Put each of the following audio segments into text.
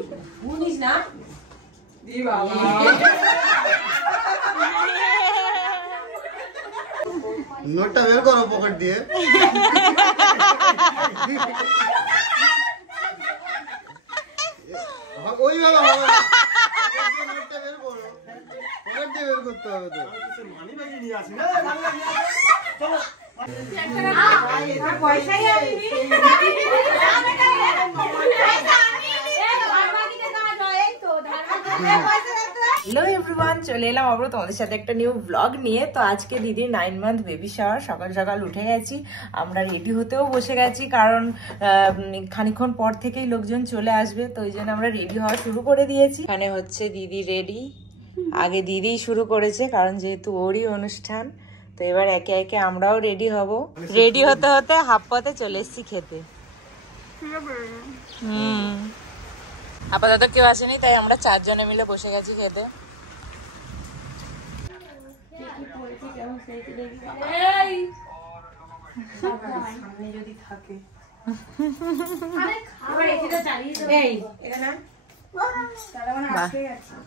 শুনিস না দি বাবা নোটটা বের করো পকেট দিয়ে ওই বাবা নোটটা বের করো পকেট দিয়ে বের করতে হবে তো মানি ব্যাগে নিয়ে আসি না চলো পয়সাই আনিনি হ্যালো এভরিওয়ান, চলে এলাম আবার তোমাদের সাথে একটা নিউ ব্লগ নিয়ে। তো আজকে দিদির 9 মান্থ বেবি শাওয়ার। সকাল সকাল উঠে গেছি, আমরা রেডি হতেও বসে গেছি, কারণ খানিকক্ষণ পর থেকেই লোকজন চলে আসবে, তো ওই জন্য আমরা রেডি হওয়া শুরু করে দিয়েছি। এখানে হচ্ছে দিদি রেডি, আগে দিদি শুরু করেছে কারণ যেহেতু ওরই অনুষ্ঠান। তো এবার একে একে আমরাও রেডি হব। রেডি হতে হতে হাফ পথে চলে এসেছি খেতে। আপাতত কেউ আসেনি, তাই আমরা 4 জনে মিলে বসে গেছি খেতে।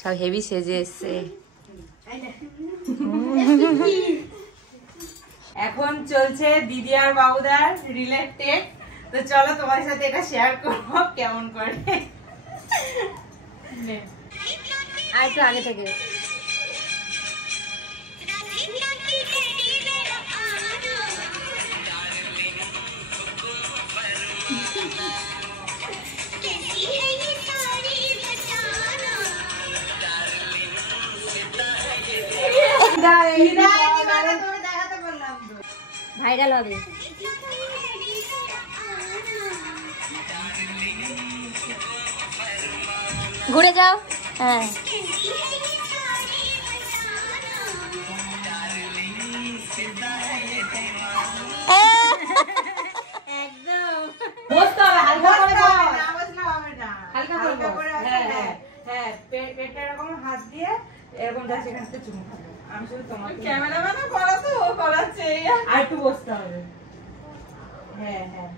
সব হেভি সেজে এসছে। এখন চলছে দিদি আর বাবুদার রিলেটেড, তো চলো তোমার সাথে এটা শেয়ার করবো কেমন করে। আর তো আগে থেকে ভাইরাল হবে। ঘুরে যাও। হ্যাঁ একদম বসতে হবে, হালকা করে হালকা করে। হ্যাঁ হ্যাঁ, পেটটা এরকম হাত দিয়ে এরকম যা সেখান থেকে চুমু খাবে। আমি শুধু তোমার ক্যামেরাম্যানও করা, তো ও করাচ্ছে। আর একটু বসতে হবে। হ্যাঁ হ্যাঁ,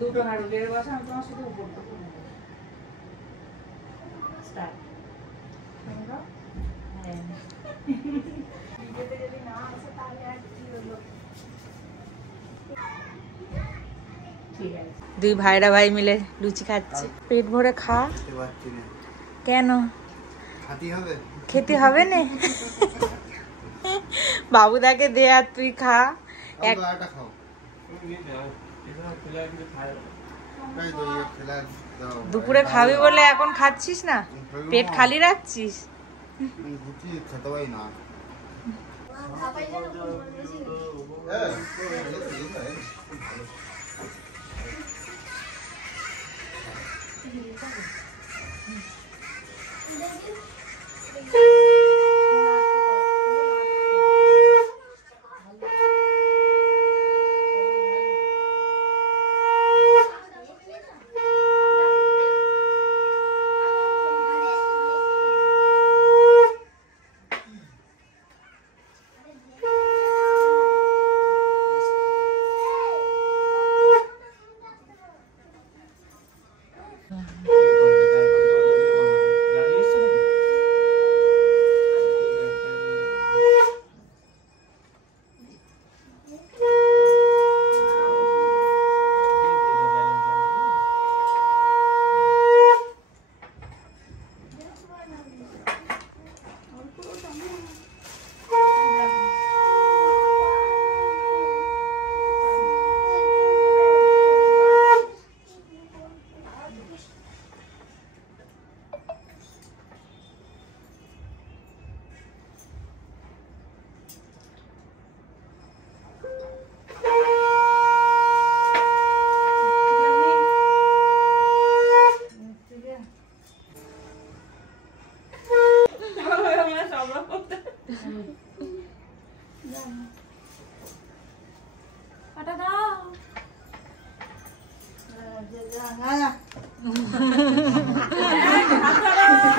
দুটো হাঁটু দিয়ে বসে। আমি তোমার সাথে উপর স্টার্ট। যদি না আসে তাহলে আর কি হলো। দুই ভাইরা ভাই মিলে লুচি খাচ্ছে। পেট ভরে খা। কেন খেতে হবে না? বাবুদাকে দে আর তুই খা। দুপুরে খাবি বলে এখন খাচ্ছিস না? পেট খালি রাখছিস?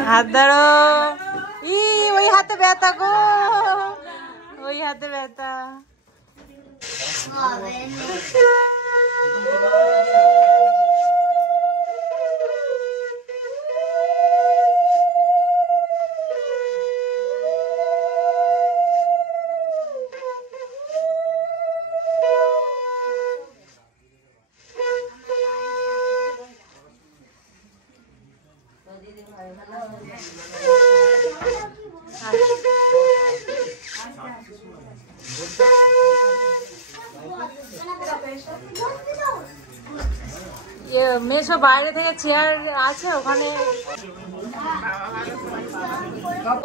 হাত ধরো। ই ওই হাতে ব্যথা গো, ওই হাতে ব্যথা। মেশো বাইরে থেকে চেয়ার আছে ওখানে,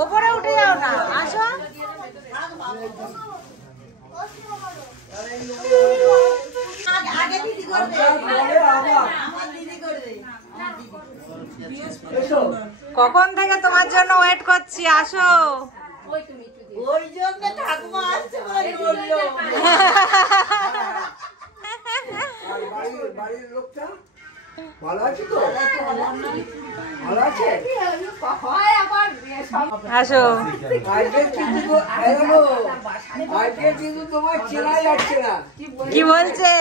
ওপরে উঠে যাও না, আসো। কখন থেকে তোমার জন্য ওয়েট করছি, আসো। ওই জন্য ঠাকুমা আসছে বলে বললো। বাড়ির লোকটা ভালো আছে তো? ভালো আছে? আসো। আজকে কিন্তু তোমার চেনা যাচ্ছে না। কি বলছে?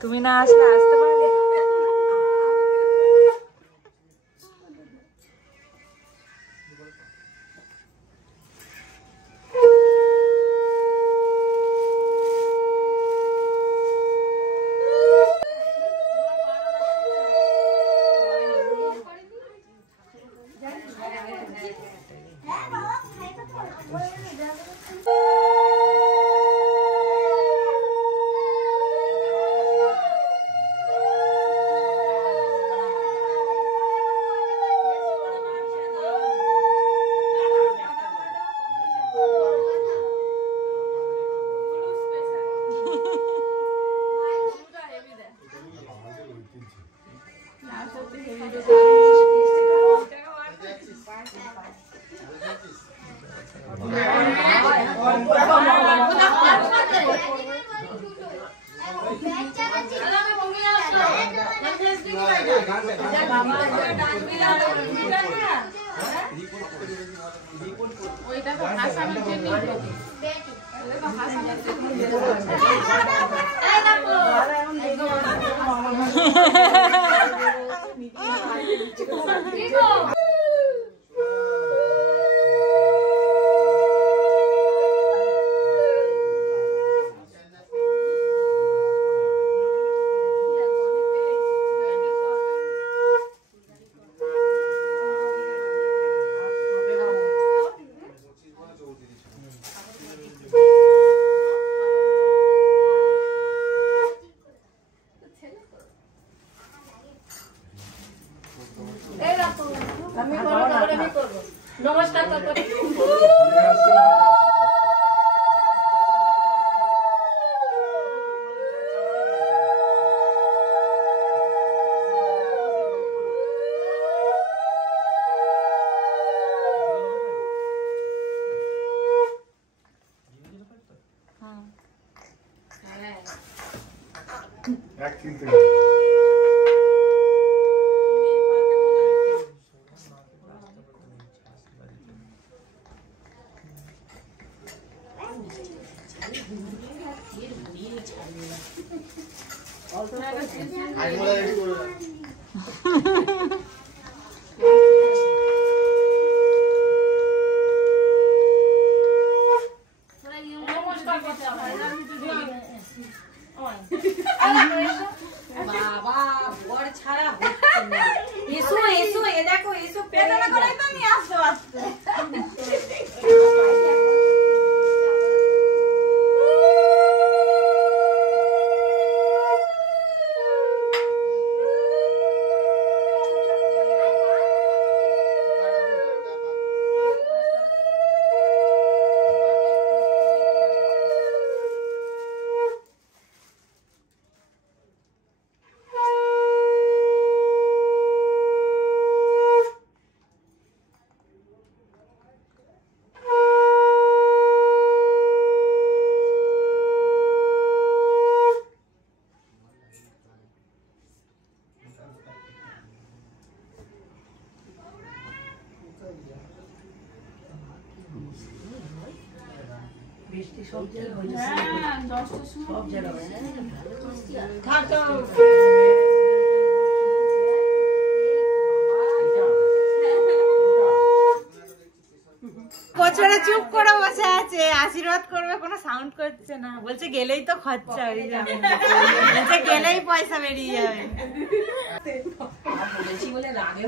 তুমি না আসলে আসতে পারবে? বাবা ছাড়া হচ্ছে না। এসো এসো, এ দেখো এসো, বেদনা করে তো নিয়ে আসো আসতে। বৃষ্টি সব জায়গায় হয়েছে, সব জায়গায় বছরে চুপ করে বসে আছে, আশীর্বাদ করবে, কোনো সাউন্ড করছে না। বলছে গেলেই তো খরচা হয়ে যাবে, বলছে গেলেই পয়সা বেরিয়ে যাবে। বলেছি বলে রাগে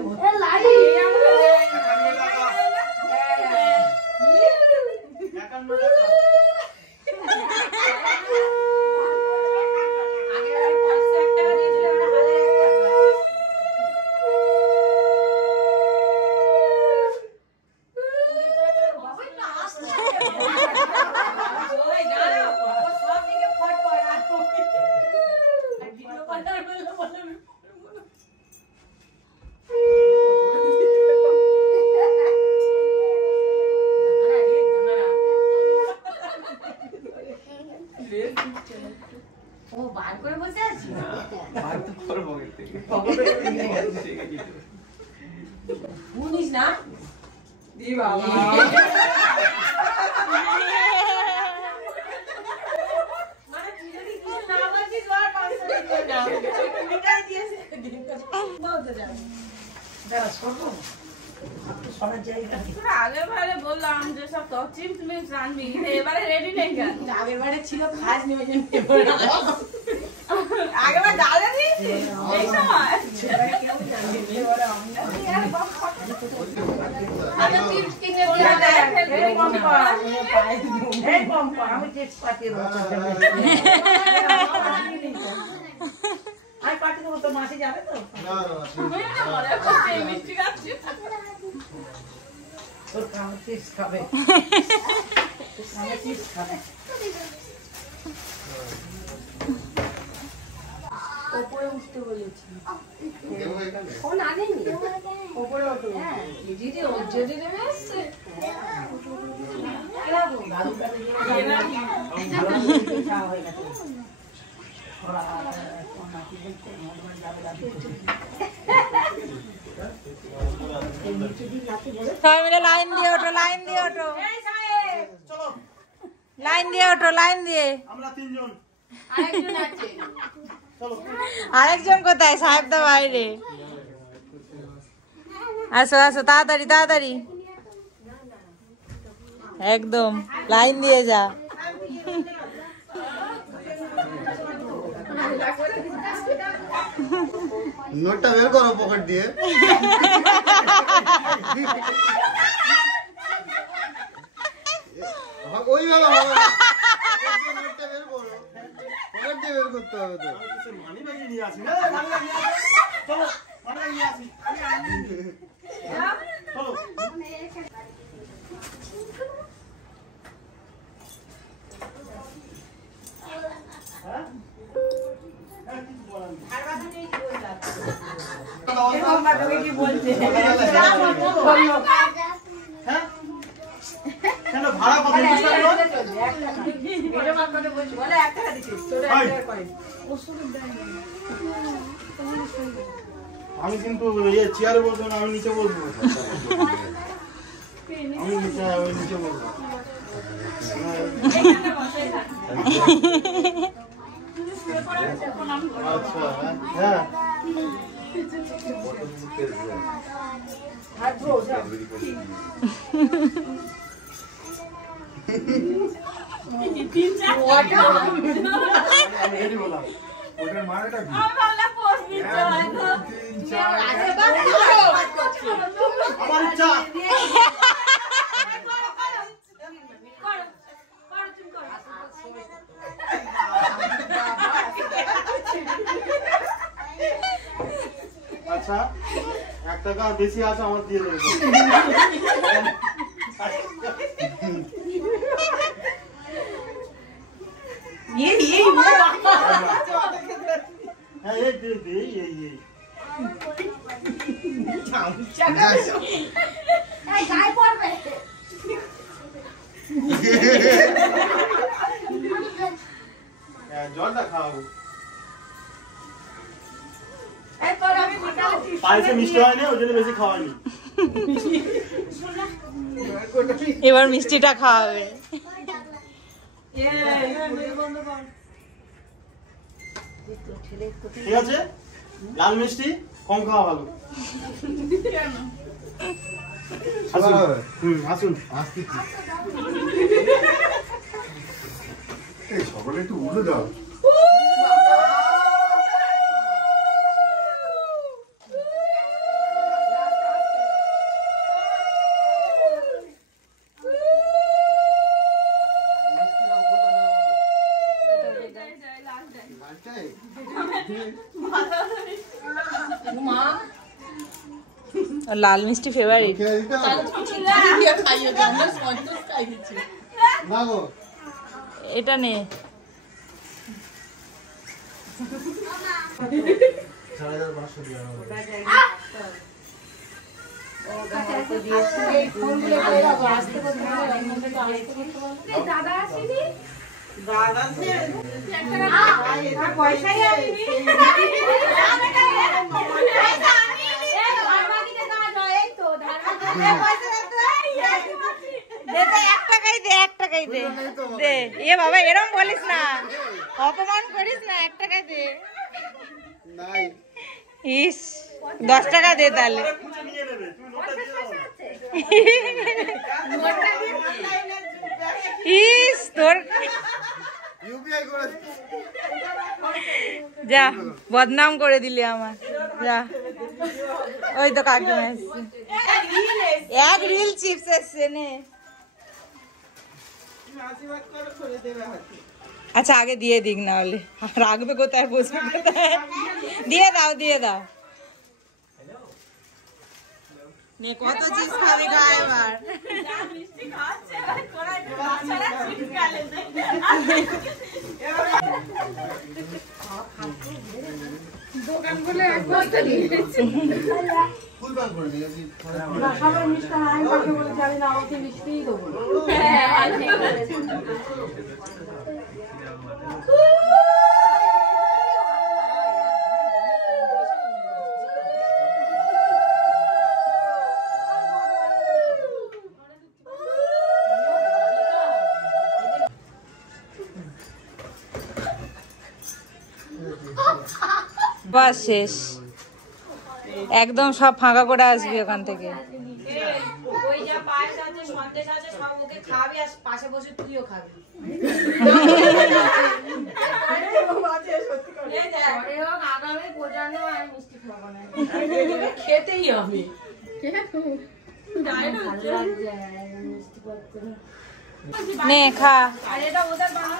আগের বারে বললাম যে সব তো চিপস মিপস রানবি, এবারে রেডি নেই কেন? আগের বারে ছিল খাস নিবেদন, আগের বার জানেনি এই সময় আমি চিপস কিনে আমি চিপস পাঠিয়ে আর পাঠিয়ে দেবো, তো মাসি যাবে তো মিষ্টি খাচ্ছি। তোর খাওয়া চিপস খাবে, চিপস খাবে। ওপরে উঠতে বলেছি, ফোন আনেনি ওপরে ওঠো। দিদি ওর জন্য নেমে এসছে। খাওয়া হয়ে গেছে। সবাই মিলে লাইন দিয়ে ওঠো, লাইন দিয়ে ওঠো, লাইন দিয়ে ওঠো, লাইন দিয়ে। আমরা তিনজন, আরেকজন আছে, আরেকজন কোথায়? সাহেব দা বাইরে। আসো আসো, তাড়াতাড়ি তাড়াতাড়ি, একদম লাইন দিয়ে যা। নোটটা বের করো পকেট দিয়ে। ওইভাবে নোটটা বের করো, পকেট দিয়ে বের করতে হবে তো। মানি ব্যাগে নিয়ে আসি না, চলো মানি ব্যাগে নিয়ে আসি, চলো। আমি কিন্তু চেয়ারে বসবো না, আমি নিচে বসবো, আমি নিচে বসবো। আচ্ছা হ্যাঁ, আমি ভাবলাম পোস্ট দিতে হয়তো। আচ্ছা 1 টাকা বেশি আছে আমার দিয়ে দেবো। হ্যাঁ এই দে এই জলটা খাওয়াবো। পায়েসে মিষ্টি হয়নি ওই জন্য বেশি খাওয়ানি। এবার মিষ্টিটা খাওয়াবে। ঠিক আছে লাল মিষ্টি কম খাওয়া ভালো। আসুন আসুন আসতেছি এই সকালে একটু উঠে যাও। লাল মিষ্টি ফেভারিট। এটা নে। দে এ বাবা এরম বলিস না, অপমান করিস না, 1 টাকা দে। ইস 10 টাকা দে তাহলে। ইস তোর যা বদনাম করে দিলি আমার। যা ওই তো কাকিমা এসছে, 1 রিল চিপস এসছে নে। আচ্ছা আগে দিয়ে দিক না হলে রাখবে কোথায়, বসবে কোথায়। দিয়ে দাও নে। কত চিপস খাবি খা এবার। দোকান বলে এক বস্তা দিয়ে দিয়েছি। ফুলবান করে দিয়েছি। সবাই মিষ্টি আমি কাকে বলে জানি না, আমাকে মিষ্টিই দেবো। বাস শেষ, একদম সব ফাঁকা করে আসবি ওখান থেকে। ওই যা পায়েস আছে সন্দেশ আছে সব ওকে খাওয়াবি আর পাশে বসে তুইও খাবি। আগামী প্রজন্ম আমি মিষ্টি খাবো না, খেতেই হবে। নে খা,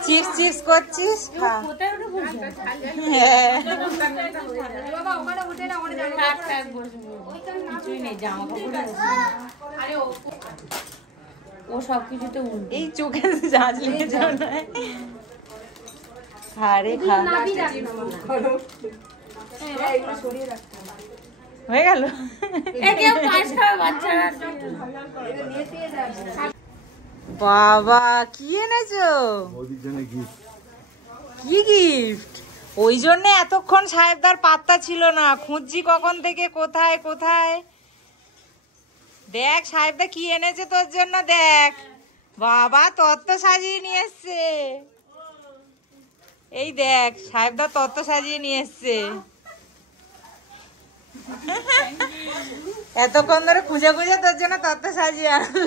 চিপস করছিস খা। ও সবকিছুতে এই চোখে জাজ লেগে যাও না। আরে খা, হয়ে গেল। বাবা কি এনেছো? কি গিফট? ওই জন্য এতক্ষণ সাহেবদার পাত্তা ছিল না, খুঁজছি কখন থেকে কোথায় কোথায়। দেখ সাহেবদা কি এনেছে তোর জন্য, দেখ বাবা তত্ত্ব সাজিয়ে নিয়ে এসছে। এই দেখ সাহেবদা তত্ত্ব সাজিয়ে নিয়ে এসছে। এতক্ষণ ধরে খুঁজে খুঁজে তোর জন্য তত্ত্ব সাজিয়ে আনলো।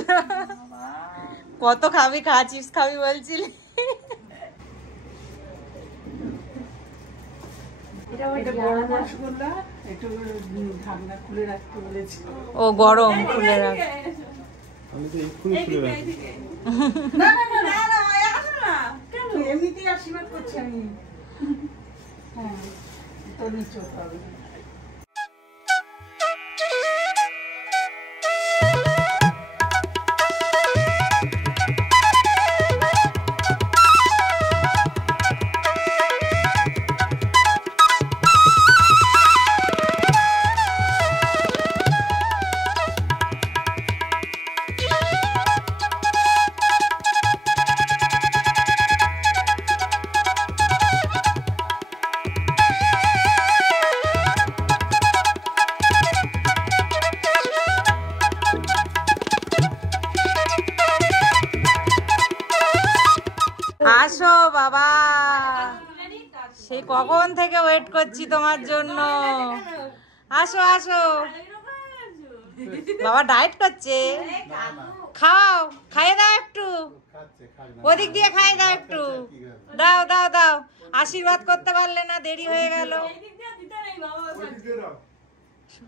কত খাবি খা, চিপস খাবি বলছিলি। ও গরম খুলে রাখ। আমি তো এক্ষুনি খুলে রাখি। এমনিতেই আশীর্বাদ করছি আমি। হ্যাঁ তোর নিচে হবে। বাবা, সেই কখন থেকে ওয়েট করছি তোমার জন্য। আসো আসো। বাবা ডায়েট করছে, খাও, খাইয়ে দাও একটু, ওদিক দিয়ে খাইয়ে দাও একটু, দাও দাও দাও। আশীর্বাদ করতে পারলে না, দেরি হয়ে গেল।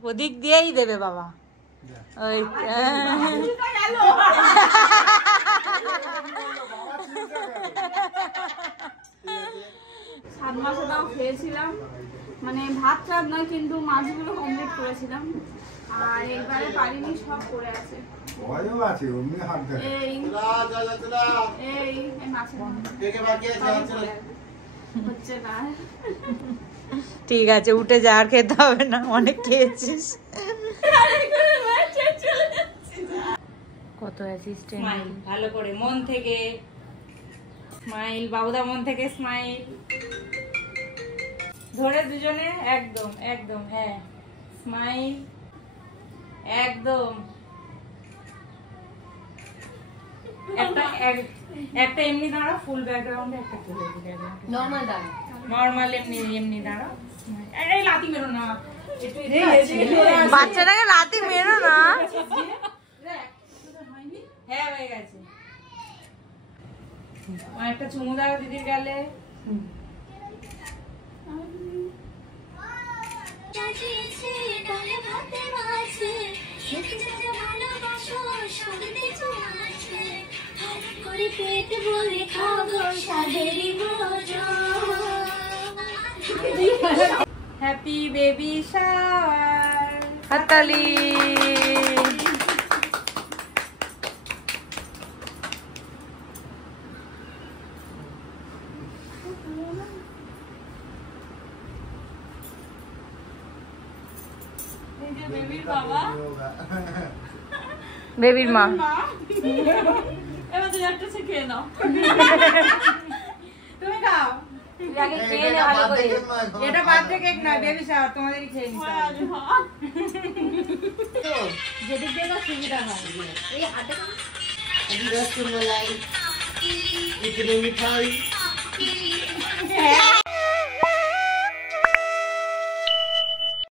ওদিক দিয়েই দেবে বাবা। ওই 7 মাসে তাও খেয়েছিলাম, মানে ভাত টাত নয়, কিন্তু মাছগুলো কমপ্লিট করেছিলাম। আর এবারে পারিনি, সব পড়ে আছে। এই মাছের হচ্ছে না। ঠিক আছে, উঠে যা, আর খেতে হবে না, অনেক খেয়েছিস। কত অ্যাসিস্ট্যান্ট, ভালো করে মন থেকে স্মাইল, বাবুদা মন থেকে স্মাইল ধরে দুজনে, একদম একদম, হ্যাঁ স্মাইল, একদম। একটা এমনি দাঁড়া, ফুল ব্যাকগ্রাউন্ডে একটা তুলে দিলে, নরমাল দাঁড়া, নরমাল এমনি এমনি দাঁড়া। এই লাথি মেরো না, বাচ্চাটাকে লাথি মেরো না। হ্যাঁ হয়ে গেছে। একটা চুমু দাও দিদির গেলে। হ্যাপি বেবি শাওয়ার, হাততালি। বেবির মা, এবার তুই একটা খেয়ে নাও। তুমি খাও। এটা বার্থডে কেক নয়, বেবি শাওয়ার, তোমাদেরই খেয়ে নিতে হবে। যেদিক দিয়ে তো সুবিধা হয়। এই হাতে रसमलाई इतने मिठाई